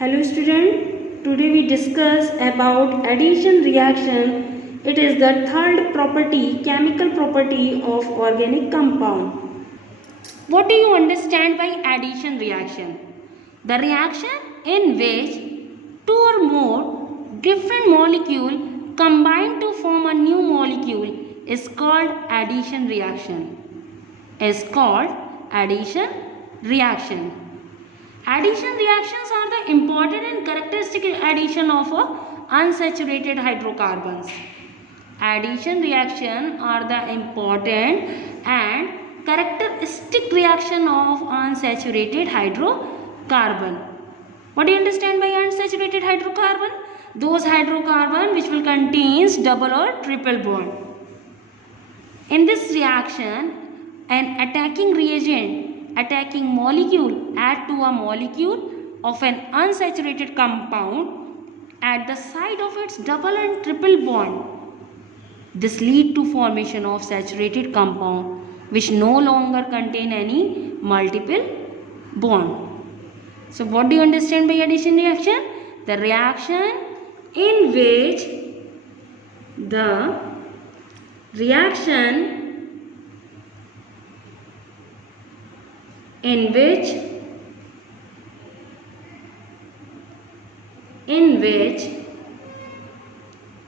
Hello student, today we discuss about addition reaction. It is the third property, chemical property of organic compound. What do you understand by addition reaction? The reaction in which two or more different molecules combine to form a new molecule is called addition reaction. Addition reactions are the important and characteristic addition of unsaturated hydrocarbons. Addition reaction are the important and characteristic reaction of unsaturated hydrocarbon. What do you understand by unsaturated hydrocarbon? Those hydrocarbon which will contains double or triple bond. In this reaction, an attacking molecule add to a molecule of an unsaturated compound at the side of its double and triple bond. This lead to formation of saturated compound which no longer contain any multiple bond. So what do you understand by addition reaction? The reaction in which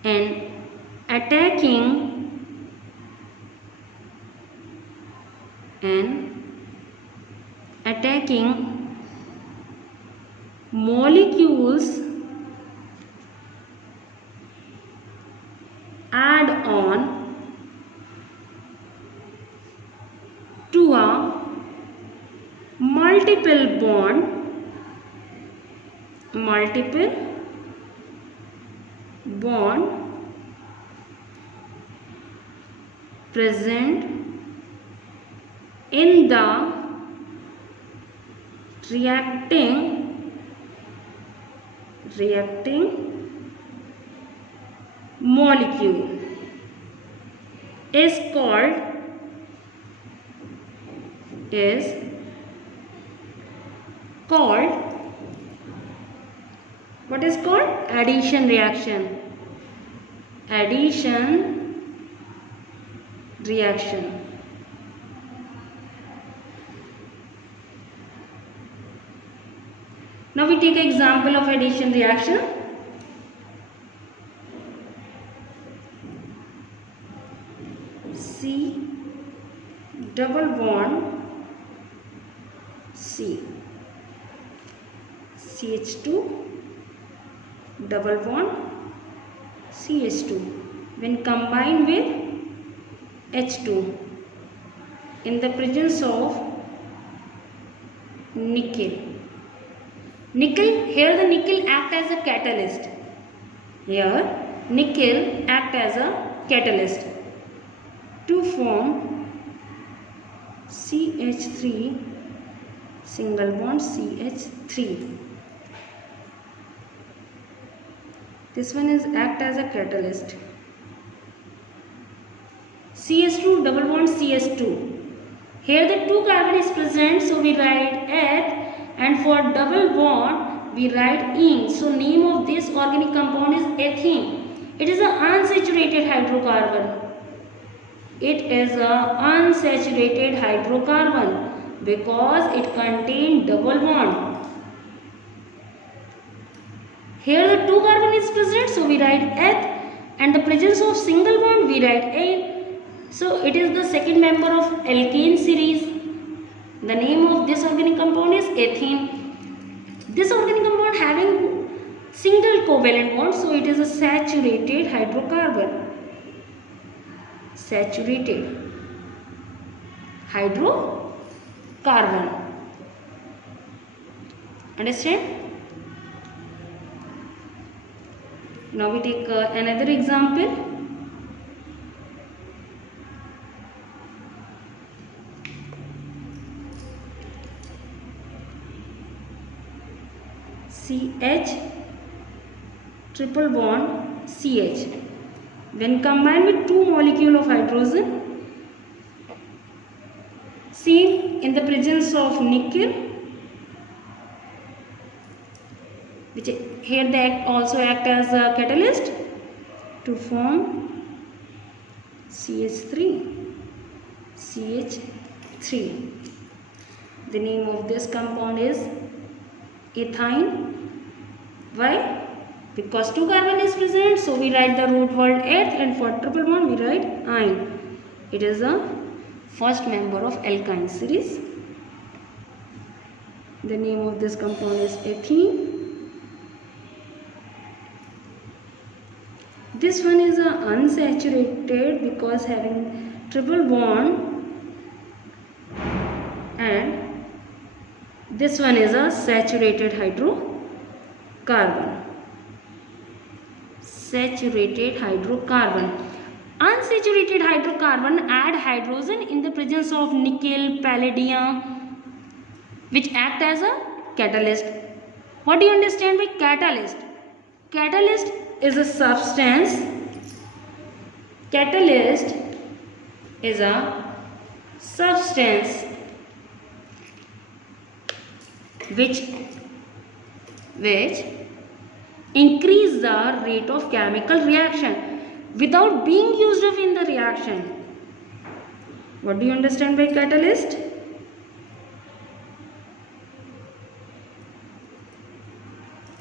an attacking molecules add on to a multiple bond present in the reacting molecule is called what is called? Addition reaction. Now we take an example of addition reaction. C double bond C, CH2 double bond CH2 when combined with H2 in the presence of nickel. Here the nickel act as a catalyst. To form CH3 single bond CH3. This one is act as a catalyst. CH2 double bond CH2. Here the 2 carbon is present, so we write eth, and for double bond we write ene. So name of this organic compound is ethene. It is an unsaturated hydrocarbon. Because it contains double bond. Here the 2 carbon is present, so we write eth, and the presence of single bond we write ane. So it is the second member of alkane series. The name of this organic compound is ethene. This organic compound having single covalent bond, so it is a saturated hydrocarbon. Understand? Now we take another example. CH triple bond CH when combined with 2 molecules of hydrogen, seen in the presence of nickel which here they also act as a catalyst to form CH3. The name of this compound is ethyne. Why? Because 2 carbon is present, so we write the root word eth, and for triple bond we write ine. It is the first member of alkyne series. The name of this compound is ethene. This one is unsaturated because having triple bond, and this one is a saturated hydrocarbon. Saturated hydrocarbon. Unsaturated hydrocarbon add hydrogen in the presence of nickel, palladium, which act as a catalyst. What do you understand by catalyst? Catalyst is a substance. Catalyst is a substance which increase the rate of chemical reaction without being used up in the reaction. What do you understand by catalyst?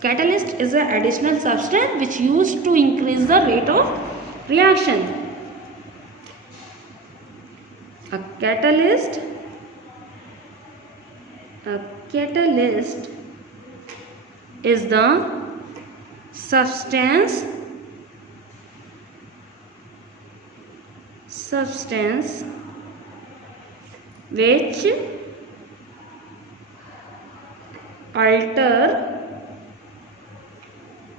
Catalyst is an additional substance which used to increase the rate of reaction. A catalyst is the substance which alter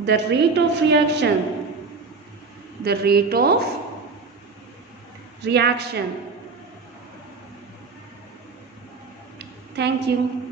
the rate of reaction. Thank you.